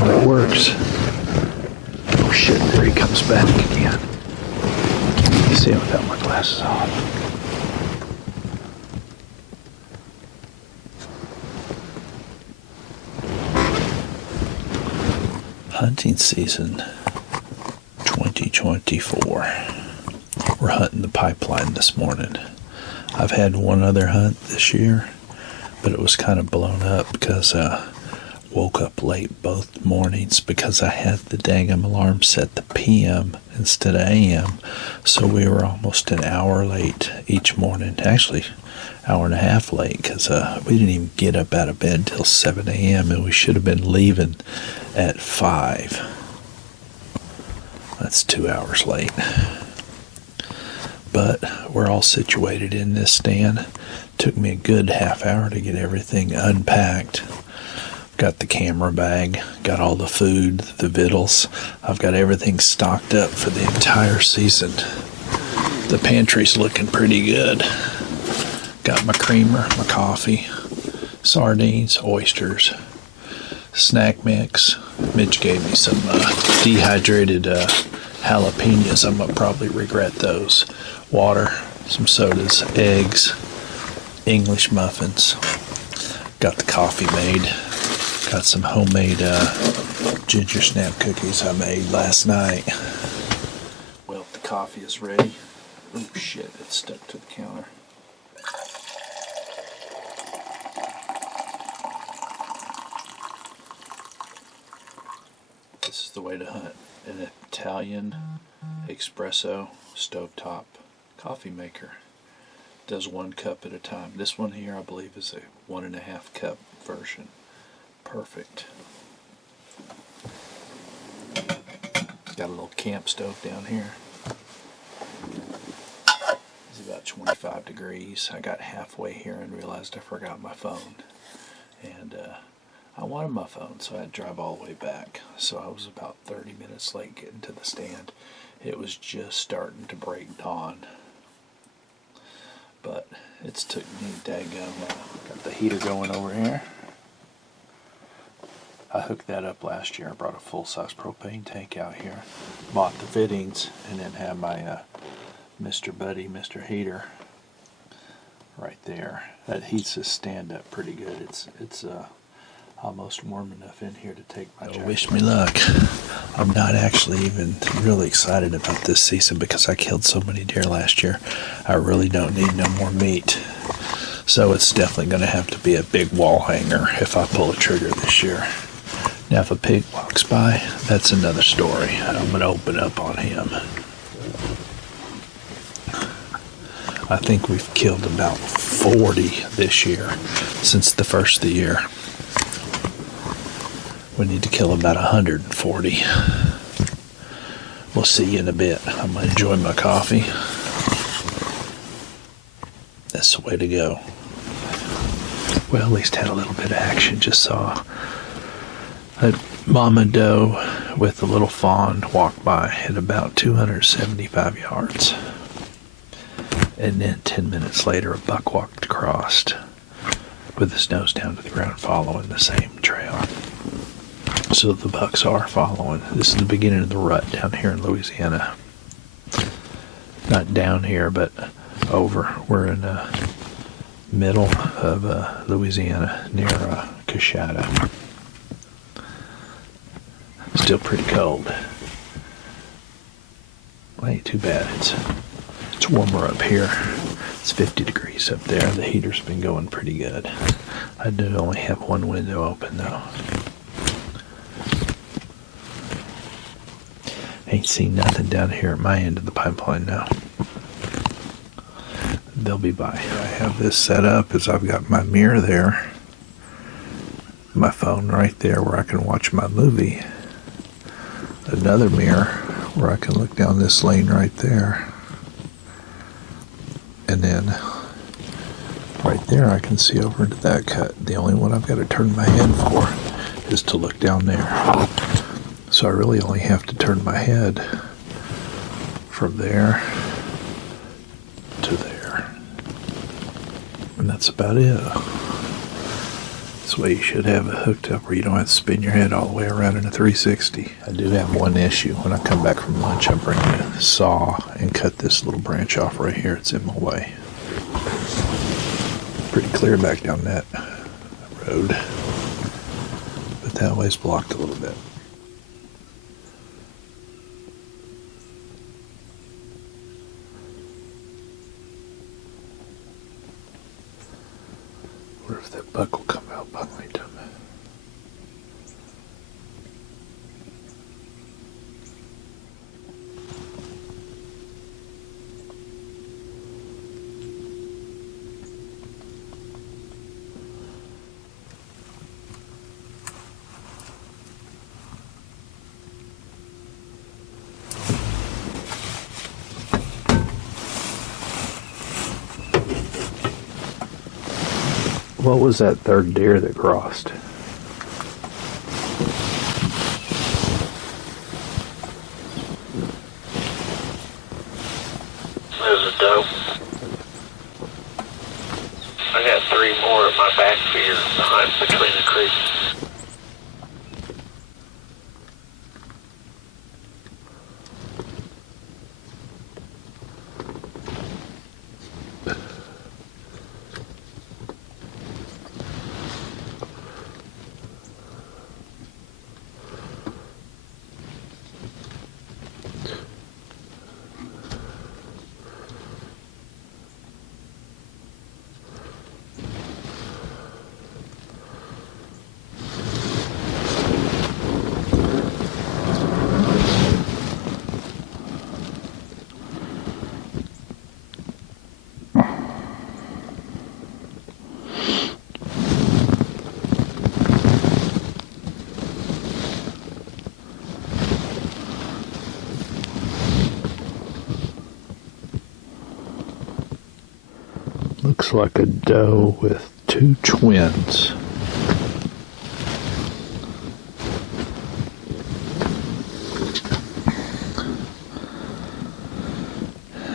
how it works. Oh shit, there he comes back again. See him without my glasses on. Hunting season 2024. We're hunting the pipeline this morning. I've had one other hunt this year, but it was kind of blown up because woke up late both mornings because I had the dang alarm set to PM instead of AM. So we were almost an hour late each morning. Actually, hour and a half late because we didn't even get up out of bed till 7 a.m. and we should have been leaving at 5. That's 2 hours late. But we're all situated in this stand. Took me a good half hour to get everything unpacked. Got the camera bag, got all the food, the victuals. I've got everything stocked up for the entire season. The pantry's looking pretty good. Got my creamer, my coffee, sardines, oysters, snack mix. Mitch gave me some dehydrated jalapenos. I'm going to probably regret those. Water, some sodas, eggs, English muffins. Got the coffee made. Got some homemade ginger snap cookies I made last night. Well, the coffee is ready. Oh shit, it's stuck to the counter. This is the way to hunt. An Italian espresso stovetop coffee maker. Does 1 cup at a time. This one here I believe is a 1.5 cup version. Perfect. Got a little camp stove down here. It's about 25 degrees. I got halfway here and realized I forgot my phone. And I wanted my phone, so I had to drive all the way back. So I was about 30 minutes late getting to the stand. It was just starting to break dawn. But it's took me daggum. Got the heater going over here. I hooked that up last year. I brought a full-size propane tank out here. Bought the fittings and then had my Mr. Buddy, Mr. Heater right there. That heats this stand up pretty good. It's almost warm enough in here to take my jacket. Wish me luck. I'm not actually even really excited about this season because I killed so many deer last year. I really don't need no more meat. So it's definitely going to have to be a big wall hanger if I pull a trigger this year. Now if a pig walks by, that's another story. I'm going to open up on him. I think we've killed about 40 this year since the first of the year. We need to kill about 140. We'll see you in a bit. I'm going to enjoy my coffee. That's the way to go. Well, at least had a little bit of action. Just saw a mama doe with a little fawn walk by at about 275 yards. And then 10 minutes later, a buck walked across with his nose down to the ground following the same trail. So the bucks are following. This is the beginning of the rut down here in Louisiana. Not down here, but over. We're in the middle of Louisiana near Coshada. Still pretty cold. Well, ain't too bad. It's warmer up here. It's 50 degrees up there. The heater's been going pretty good. I do only have one window open though. Ain't seen nothing down here at my end of the pipeline now. They'll be by. I have this set up as I've got my mirror there. My phone right there where I can watch my movie. Another mirror where I can look down this lane right there. And then right there I can see over into that cut. The only one I've got to turn my head for is to look down there. So I really only have to turn my head from there to there. And that's about it. That's why you should have it hooked up where you don't have to spin your head all the way around in a 360. I do have one issue. When I come back from lunch, I bring the saw and cut this little branch off right here. It's in my way. Pretty clear back down that road, but that way's blocked a little bit. What if that buck will come out behind him? What was that third deer that crossed? There's a doe. I got 3 more at my back feeder behind between the creeks. Looks like a doe with 2 twins.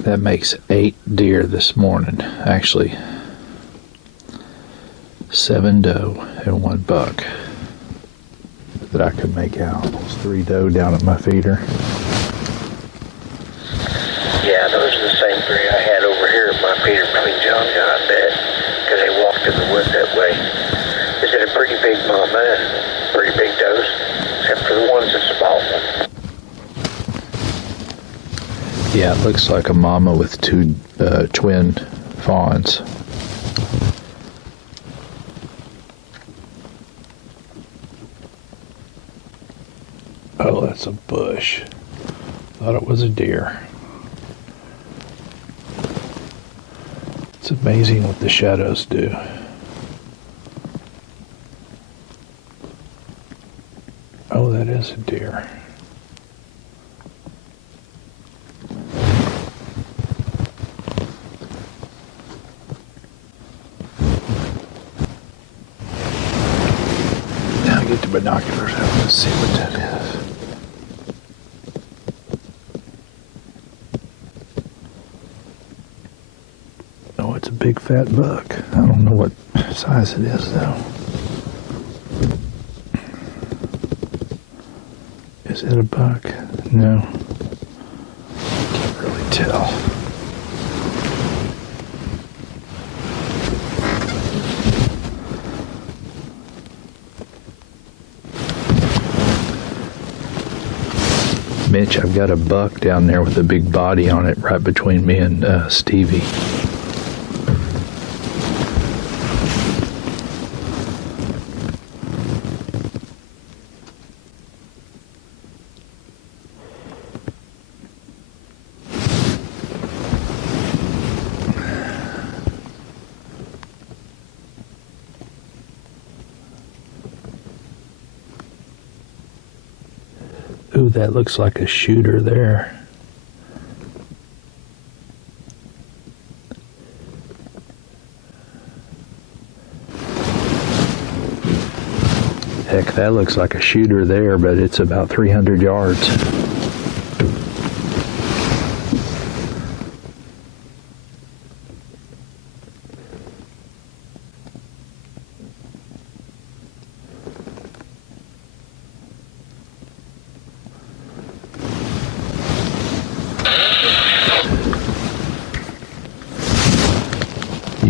That makes 8 deer this morning. Actually, 7 doe and 1 buck that I could make out. There's 3 doe down at my feeder. Yeah, those are the same 3 I had over here at my feeder between John and I bet, because they walked in the woods that way. Is it a pretty big mama and pretty big does, except for the ones that's about one? Yeah, it looks like a mama with 2 twin fawns. Oh, that's a bush. Thought it was a deer. It's amazing what the shadows do. Oh, that is a deer. Now I get the binoculars out. Let's see what that is. Oh, it's a big fat buck. I don't know what size it is though. Is it a buck? No. Can't really tell. Mitch, I've got a buck down there with a big body on it right between me and Stevie. Ooh, that looks like a shooter there. Heck, that looks like a shooter there, but it's about 300 yards.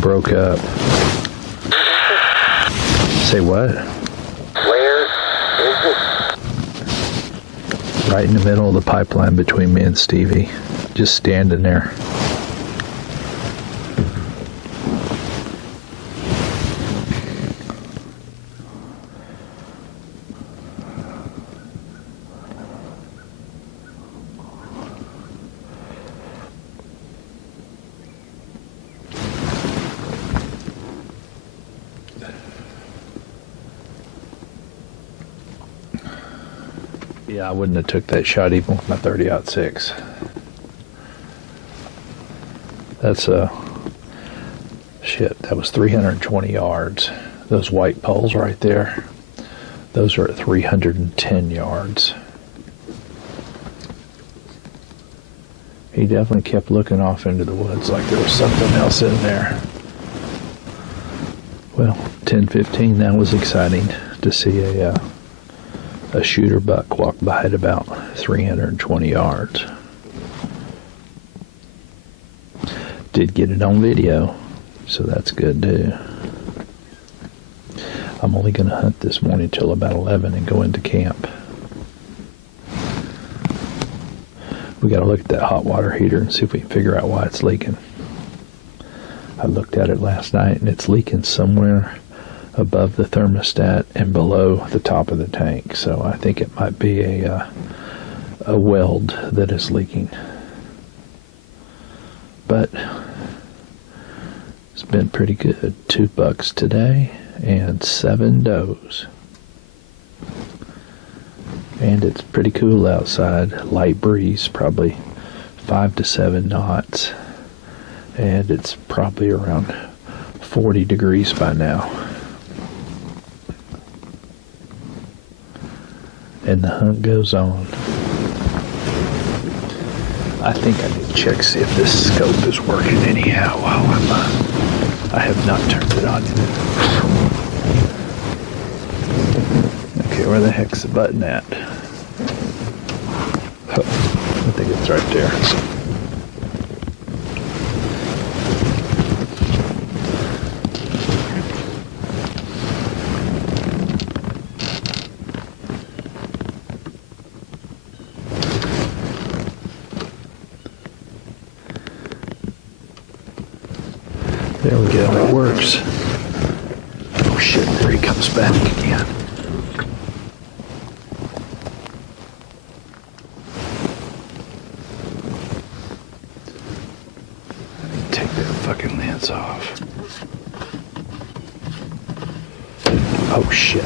broke up. Say what? Where is it? Right in the middle of the pipeline between me and Stevie. Just standing there. Yeah, I wouldn't have took that shot even with my 30-06. That's shit, that was 320 yards. Those white poles right there, those are at 310 yards. He definitely kept looking off into the woods like there was something else in there. Well, 10:15, that was exciting to see a shooter buck walk by at about 320 yards. Did get it on video, so that's good too. I'm only going to hunt this morning till about 11 and go into camp. We got to look at that hot water heater and see if we can figure out why it's leaking. I looked at it last night and it's leaking somewhere above the thermostat and below the top of the tank, so I think it might be a weld that is leaking. But it's been pretty good. 2 bucks today and 7 does. And it's pretty cool outside. Light breeze, probably 5 to 7 knots, and it's probably around 40 degrees by now. And the hunt goes on. I think I need to check, see if this scope is working anyhow while I have not turned it on yet. Okay, where the heck's the button at? Oh, I think it's right there. There we go, it works. Oh shit, there he comes back again. I need to take that fucking lens off. Oh shit.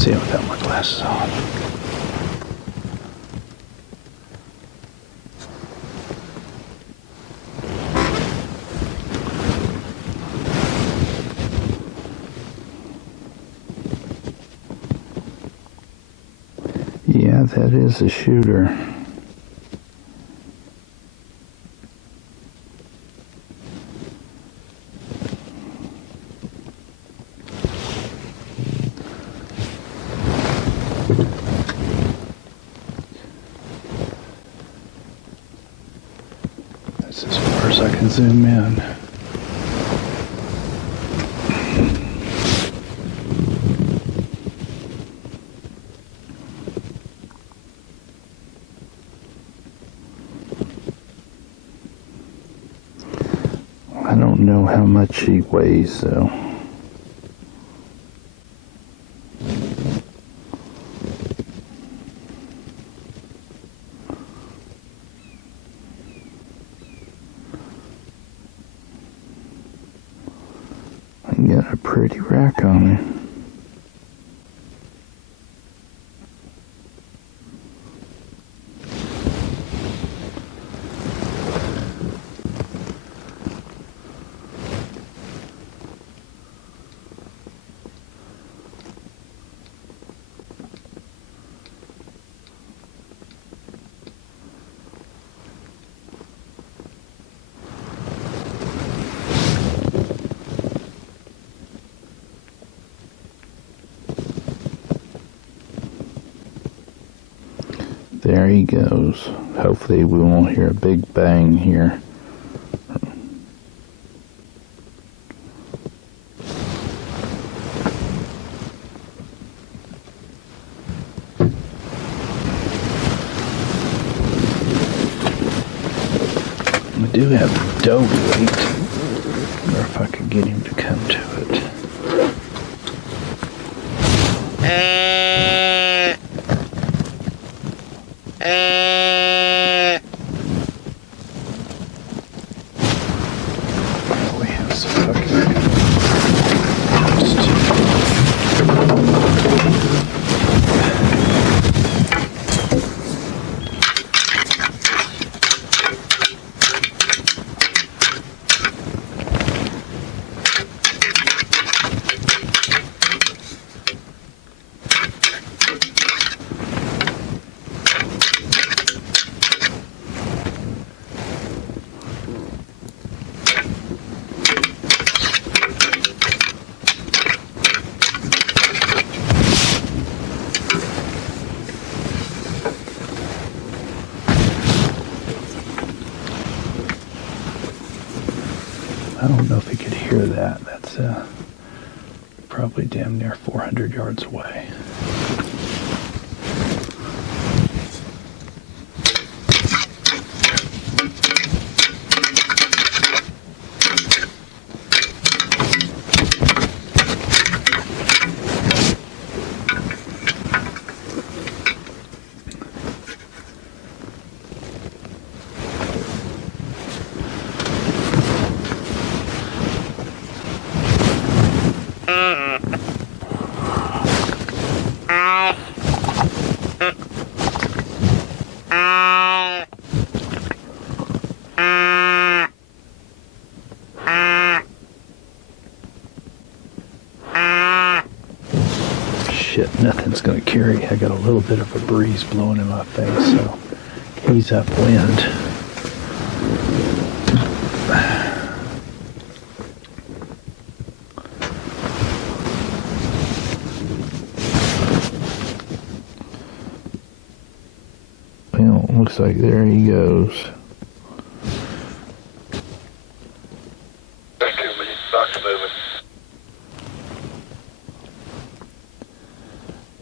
See him without my glasses on. Yeah, that is a shooter. That's as far as I can zoom in. I don't know how much he weighs though. I got a pretty rack on him. there he goes. Hopefully we won't hear a big bang here. I do have doe to wait, or if I could get him to come to it. We have some fucking I don't know if you could hear that. That's probably damn near 400 yards away. Shit, nothing's gonna carry. I got a little bit of a breeze blowing in my face, so he's upwind. Well, looks like there he goes.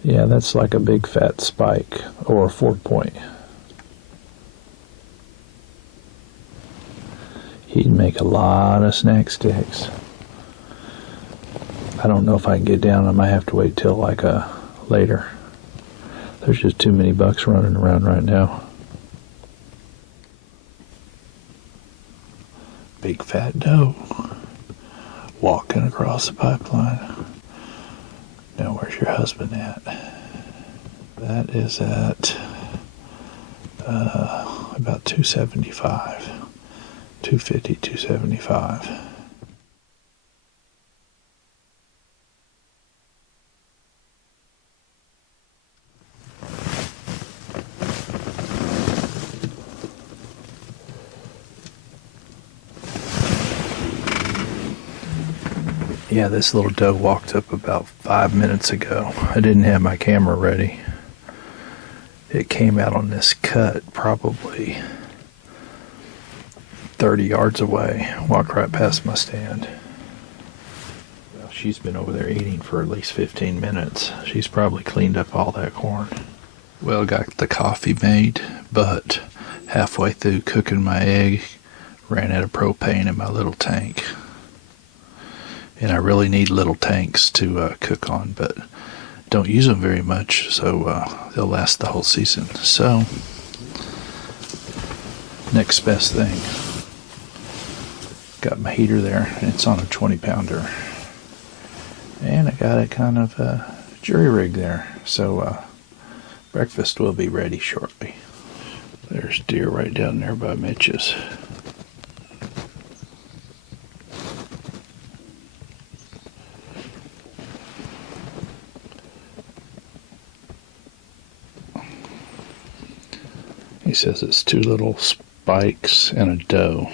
Yeah, that's like a big fat spike or a 4-point. He'd make a lot of snack sticks. I don't know if I can get down. I might have to wait till like later. There's just too many bucks running around right now. Big fat doe walking across the pipeline. Now, where's your husband at? That is at about 275, 250, 275. Yeah, this little doe walked up about 5 minutes ago. I didn't have my camera ready. It came out on this cut probably 30 yards away. Walked right past my stand. Well, she's been over there eating for at least 15 minutes. She's probably cleaned up all that corn. Well, got the coffee made, but halfway through cooking my egg, ran out of propane in my little tank. And I really need little tanks to cook on, but don't use them very much, so they'll last the whole season. So, next best thing. Got my heater there, and it's on a 20-pounder. And I got a kind of jury rig there, so breakfast will be ready shortly. There's deer right down there by Mitch's. He says it's 2 little spikes and a doe.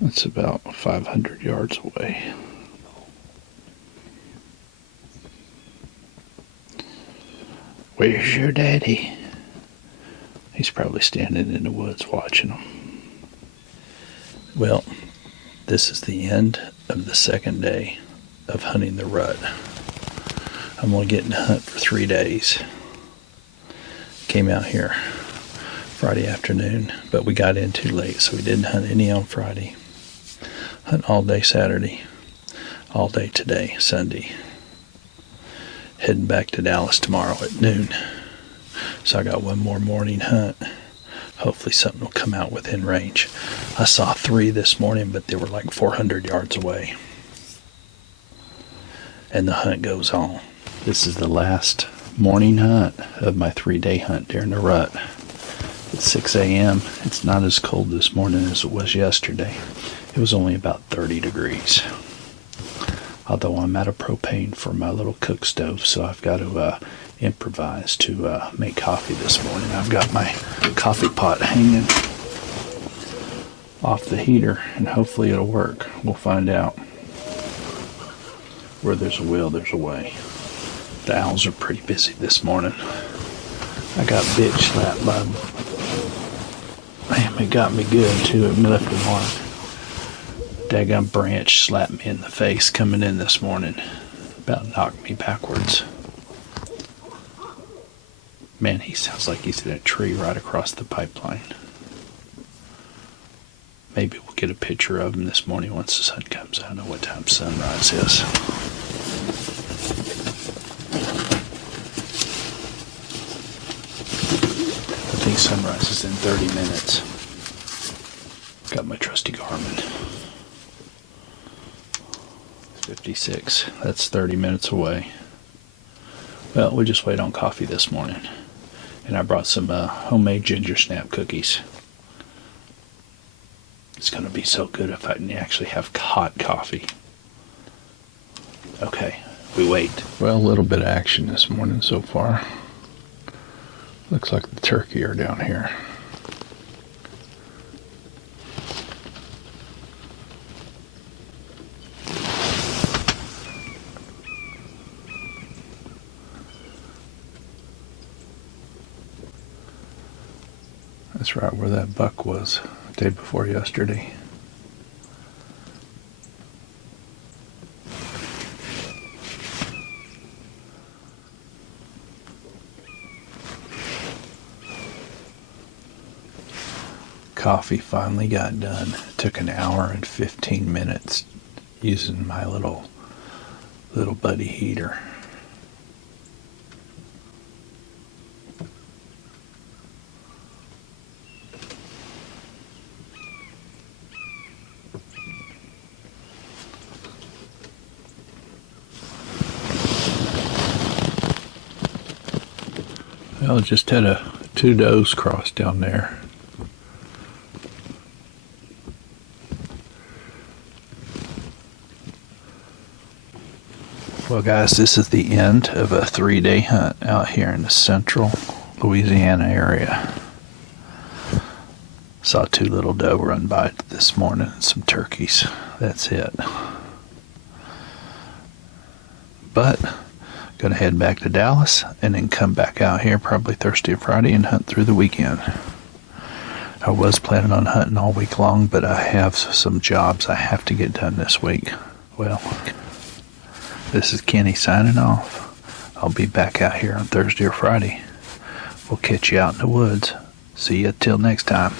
That's about 500 yards away. Where's your daddy? He's probably standing in the woods watching them. Well, this is the end of the second day of hunting the rut. I'm only getting to hunt for 3 days. Came out here Friday afternoon, but we got in too late, so we didn't hunt any on Friday. Hunt all day Saturday, all day today, Sunday. Heading back to Dallas tomorrow at noon. So I got one more morning hunt. Hopefully something will come out within range. I saw 3 this morning, but they were like 400 yards away. And the hunt goes on. This is the last morning hunt of my 3-day hunt during the rut. It's 6 a.m. It's not as cold this morning as it was yesterday. It was only about 30 degrees. Although I'm out of propane for my little cook stove, so I've got to improvise to make coffee this morning. I've got my coffee pot hanging off the heater, and hopefully it'll work. We'll find out. Where there's a will, there's a way. The owls are pretty busy this morning. I got bitch slapped by them. Man, it got me good too. It left a mark. Daggum branch slapped me in the face coming in this morning. About knocked me backwards. Man, he sounds like he's in a tree right across the pipeline. Maybe we'll get a picture of him this morning once the sun comes. I don't know what time sunrise is. I think sunrise is in 30 minutes. Got my trusty Garmin. 56. That's 30 minutes away. Well, we just wait on coffee this morning. And I brought some homemade ginger snap cookies. It's going to be so good if I can actually have hot coffee. Okay, we wait. Well, a little bit of action this morning so far. Looks like the turkey are down here. That's right where that buck was the day before yesterday. Coffee finally got done. It took an hour and 15 minutes using my little buddy heater. Well, just had 2 does cross down there. Well, guys, this is the end of a 3-day hunt out here in the central Louisiana area. Saw 2 little doe run by this morning and some turkeys. That's it. But gonna head back to Dallas and then come back out here probably Thursday or Friday and hunt through the weekend. I was planning on hunting all week long, but I have some jobs I have to get done this week. Well, this is Kenny signing off. I'll be back out here on Thursday or Friday. We'll catch you out in the woods. See you till next time.